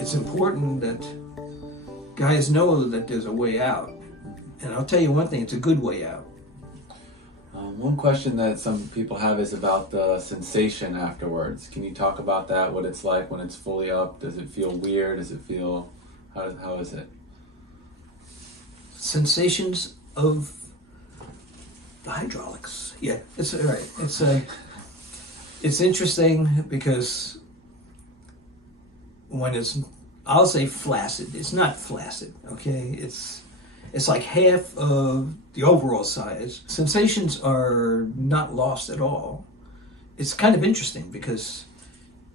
It's important that guys know that there's a way out. And I'll tell you one thing, it's a good way out. One question that some people have is about the sensation afterwards. Can you talk about that, what it's like when it's fully up? Does it feel weird? Does it feel, how is it? Sensations of the hydraulics. Yeah, it's all right. It's interesting because when it's, I'll say flaccid, it's not flaccid, okay? It's like half of the overall size. Sensations are not lost at all. It's kind of interesting because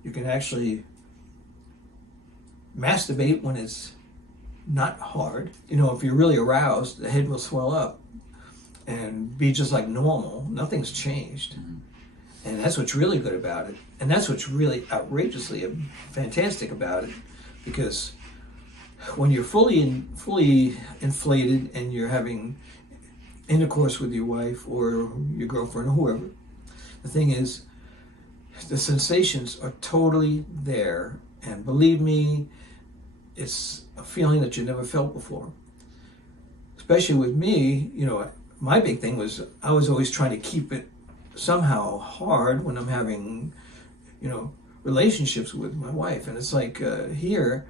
you can actually masturbate when it's not hard. You know, if you're really aroused, the head will swell up and be just like normal. Nothing's changed. And that's what's really good about it. And that's what's really outrageously fantastic about it, because when you're fully inflated and you're having intercourse with your wife or your girlfriend or whoever, the thing is, the sensations are totally there. And believe me, it's a feeling that you never felt before. Especially with me, you know, my big thing was I was always trying to keep it somehow hard when I'm having, you know, relationships with my wife. And it's like here,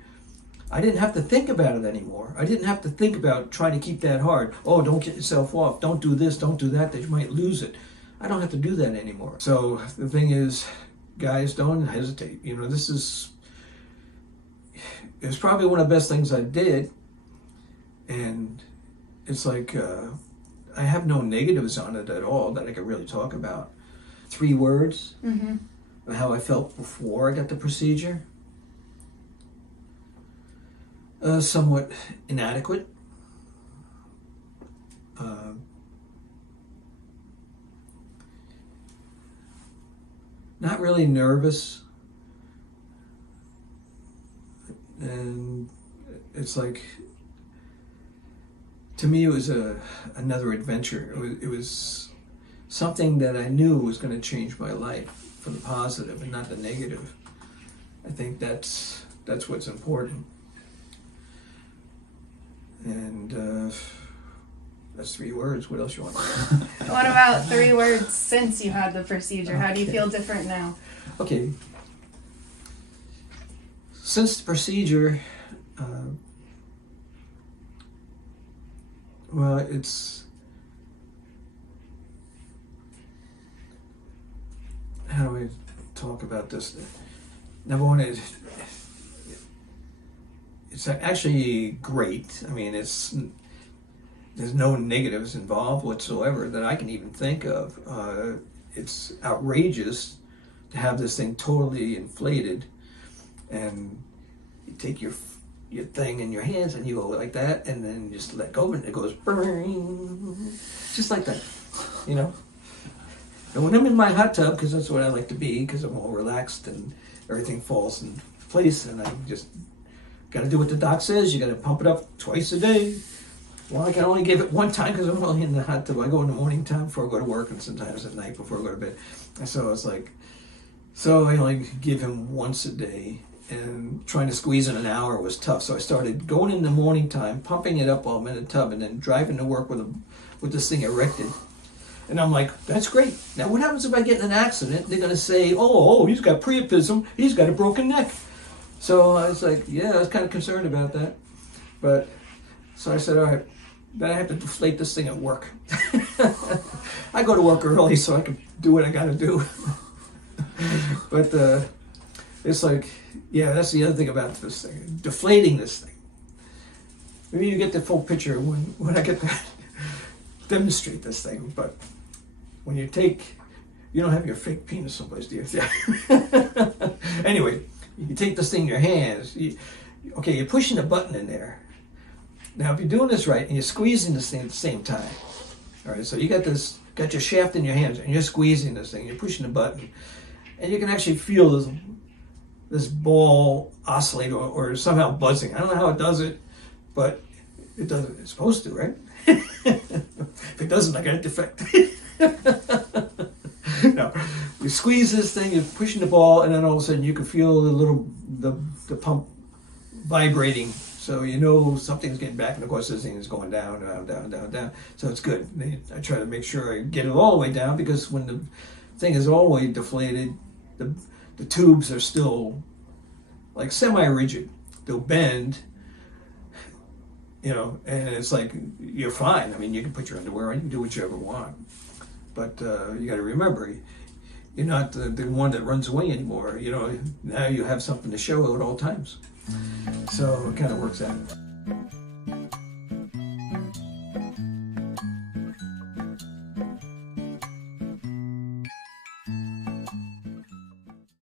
I didn't have to think about it anymore. I didn't have to think about trying to keep that hard. Oh, don't get yourself off. Don't do this, don't do that. You might lose it. I don't have to do that anymore. So the thing is, guys, don't hesitate. You know, it's probably one of the best things I did. And it's like, I have no negatives on it at all that I can really talk about. 3 words of how I felt before I got the procedure. Somewhat inadequate. Not really nervous. And it's like, to me, it was another adventure. It was something that I knew was going to change my life for the positive and not the negative. I think that's what's important. And that's 3 words. What else you want? What about 3 words since you had the procedure? How do you feel different now? Okay. Since the procedure, well, it's, how do I talk about this? Number one, it's actually great. I mean, there's no negatives involved whatsoever that I can even think of. It's outrageous to have this thing totally inflated, and you take your thing in your hands and you go like that, and then you just let go and it goes just like that, you know. And when I'm in my hot tub, because that's what I like to be, because I'm all relaxed and everything falls in place, and I just got to do what the doc says. You got to pump it up twice a day. Well, I can only give it one time because I'm only in the hot tub. I go in the morning time before I go to work, and sometimes at night before I go to bed. And so it's like, so I only give him once a day, and trying to squeeze in an hour was tough. So I started going in the morning time, pumping it up while I'm in the tub, and then driving to work with this thing erected. And I'm like, that's great. Now what happens if I get in an accident? They're going to say, oh, he's got priapism, he's got a broken neck. So I was like, yeah, I was kind of concerned about that. But, so I said, all right, then I have to deflate this thing at work. I go to work early so I can do what I got to do. But it's like, yeah, that's the other thing about this thing, deflating this thing. Maybe you get the full picture when I get to demonstrate this thing. But when you don't have your fake penis someplace, do you? Yeah. Anyway, you take this thing in your hands. You're pushing a button in there. Now, if you're doing this right and you're squeezing this thing at the same time, all right, so you got your shaft in your hands and you're squeezing this thing, you're pushing the button, and you can actually feel this ball oscillate or somehow buzzing. I don't know how it does it, but it does it. It's supposed to, right? If it doesn't, I got a defect. No, you squeeze this thing, you're pushing the ball, and then all of a sudden you can feel the pump vibrating. So you know something's getting back, and of course this thing is going down, down, down, down, down. So it's good. I try to make sure I get it all the way down, because when the thing is all the way deflated, the tubes are still like semi-rigid. They'll bend, you know, and it's like you're fine. I mean, you can put your underwear on, you can do what you ever want, but you got to remember, you're not the one that runs away anymore. You know, now you have something to show at all times. So it kind of works out.